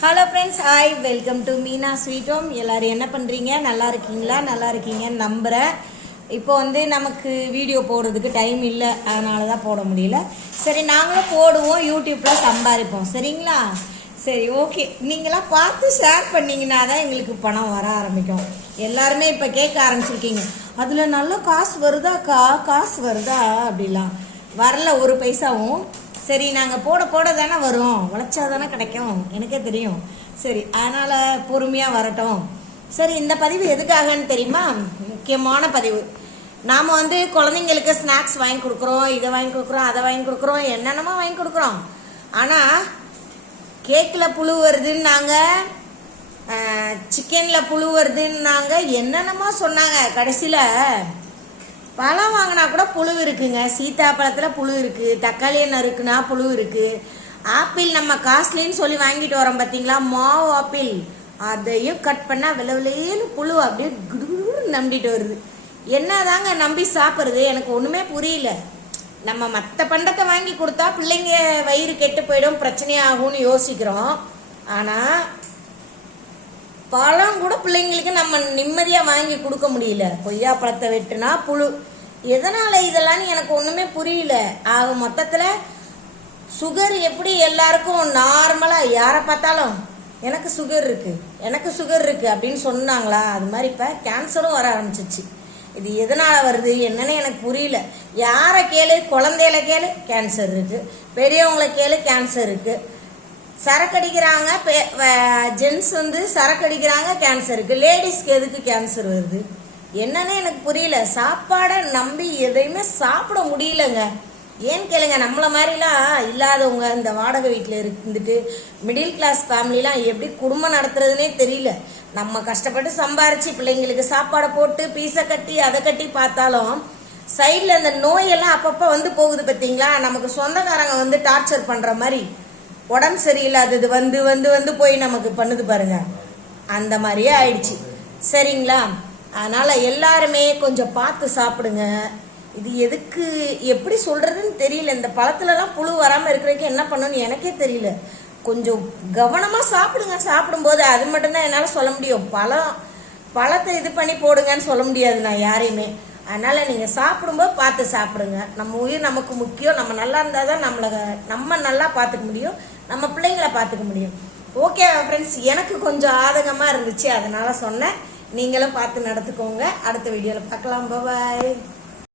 Hello friends, hi, welcome to Meena sweet home. எல்லோரும் என்ன பண்ணுறீங்க? நல்லா இருக்கீங்களா? நல்லா இருக்கீங்கன்னு நம்புகிறேன். இப்போ நமக்கு வீடியோ போடுறதுக்கு டைம் இல்லை, அதனால தான் போட முடியல. சரி, நாங்களும் போடுவோம், யூடியூப்பில் சம்பாதிப்போம். சரிங்களா? சரி, ஓகே. நீங்களாம் பார்த்து ஷேர் பண்ணிங்கன்னா தான் எங்களுக்கு பணம் வர ஆரம்பிக்கும். எல்லாருமே இப்போ கேட்க ஆரம்பிச்சிருக்கீங்க, அதில் நல்ல காசு வருதாக்கா, காசு வருதா அப்படிலாம். வரல ஒரு பைசாவும். சரி, நாங்கள் போட போட தானே வரும், உழைச்சா தானே கிடைக்கும், எனக்கே தெரியும். சரி, அதனால் பொறுமையாக வரட்டும். சரி, இந்த பதிவு எதுக்காகன்னு தெரியுமா? முக்கியமான பதிவு. நாம் குழந்தைங்களுக்கு ஸ்நாக்ஸ் வாங்கி கொடுக்குறோம், இதை வாங்கி கொடுக்குறோம், அதை வாங்கி கொடுக்குறோம், என்னென்னமோ வாங்கி கொடுக்குறோம். ஆனால் கேக்கில் புழு வருதுன்னாங்க, சிக்கனில் புழு வருதுன்னாங்க, என்னென்னமோ சொன்னாங்க. கடைசியில் பழம் வாங்கினா கூட புழு இருக்குங்க. சீத்தாப்பழத்தில் புழு இருக்குது, தக்காளியை நறுக்குனா புழு இருக்குது. ஆப்பிள் நம்ம காஸ்ட்லின்னு சொல்லி வாங்கிட்டு வரோம் பார்த்தீங்களா, மாவு ஆப்பிள், அதையும் கட் பண்ணால் விளைவிலேன்னு புழு அப்படியே குடுகுடு நம்பிட்டு வருது. என்னதாங்க நம்பி சாப்பிட்றது? எனக்கு ஒன்றுமே புரியல. நம்ம மற்ற பண்டத்தை வாங்கி கொடுத்தா பிள்ளைங்க வயிறு கெட்டு போயிடும், பிரச்சனையாகும்னு யோசிக்கிறோம். ஆனால் பழம் கூட பிள்ளைங்களுக்கு நம்ம நிம்மதியாக வாங்கி கொடுக்க முடியல. கொய்யா பழத்தை வெட்டுனா புழு. எதனால் இதெல்லாம் எனக்கு ஒன்றுமே புரியல. ஆக மொத்தத்தில் சுகர் எப்படி எல்லாருக்கும் நார்மலாக யாரை பார்த்தாலும் எனக்கு சுகர் இருக்குது அப்படின்னு சொன்னாங்களா, அது மாதிரி இப்போ கேன்சரும் வர ஆரம்பிச்சிச்சு. இது எதனால் வருது என்னன்னு எனக்கு புரியல. யாரை கேளு, குழந்தையில கேளு கேன்சர் இருக்குது, பெரியவங்களை கேளு கேன்சர் இருக்குது. சரக்கு அடிக்கிறாங்க, ஜென்ஸ் சரக்கு அடிக்கிறாங்க, கேன்சர் இருக்கு. லேடிஸ்க்கு எதுக்கு கேன்சர் வருது என்னன்னு எனக்கு புரியல. சாப்பாடை நம்பி எதையுமே சாப்பிட முடியலங்க. ஏன்னு கேளுங்க, நம்மள மாதிரிலாம் இல்லாதவங்க, இந்த வாடகை வீட்டில் இருந்துட்டு மிடில் கிளாஸ் ஃபேமிலிலாம் எப்படி குடும்பம் நடத்துறதுனே தெரியல. நம்ம கஷ்டப்பட்டு சம்பாரிச்சு பிள்ளைங்களுக்கு சாப்பாடை போட்டு பீஸை கட்டி அதை கட்டி பார்த்தாலும் சைடில் இந்த நோயெல்லாம் அப்பப்போ போகுது பார்த்தீங்களா. நமக்கு சொந்தக்காரங்க டார்ச்சர் பண்ணுற மாதிரி உடம்பு சரியில்லாதது வந்து போய் நமக்கு பண்ணுது பாருங்க, அந்த மாதிரியே ஆயிடுச்சு. சரிங்களா? அதனால எல்லாருமே கொஞ்சம் பார்த்து சாப்பிடுங்க. இது எதுக்கு எப்படி சொல்றதுன்னு தெரியல. இந்த பழத்துலலாம் புழு வராமல் இருக்கிறதுக்கு என்ன பண்ணணும்னு எனக்கே தெரியல. கொஞ்சம் கவனமா சாப்பிடுங்க. சாப்பிடும்போது அது மட்டும்தான் என்னால் சொல்ல முடியும். பழத்தை இது பண்ணி போடுங்கன்னு சொல்ல முடியாது நான் யாரையுமே. அதனால நீங்க சாப்பிடும்போது பார்த்து சாப்பிடுங்க. நம்ம உயிர் நமக்கு முக்கியம். நம்ம நல்லா இருந்தால் தான் நம்ம நல்லா பார்த்துக்க முடியும், நம்ம பிள்ளைங்களை பார்த்துக்க முடியும். ஓகே ஃப்ரெண்ட்ஸ், எனக்கு கொஞ்சம் ஆதங்கமாக இருந்துச்சு, அதனால சொன்னேன். நீங்களும் பார்த்து நடத்துக்கோங்க. அடுத்த வீடியோவில் பார்க்கலாம். பாய்.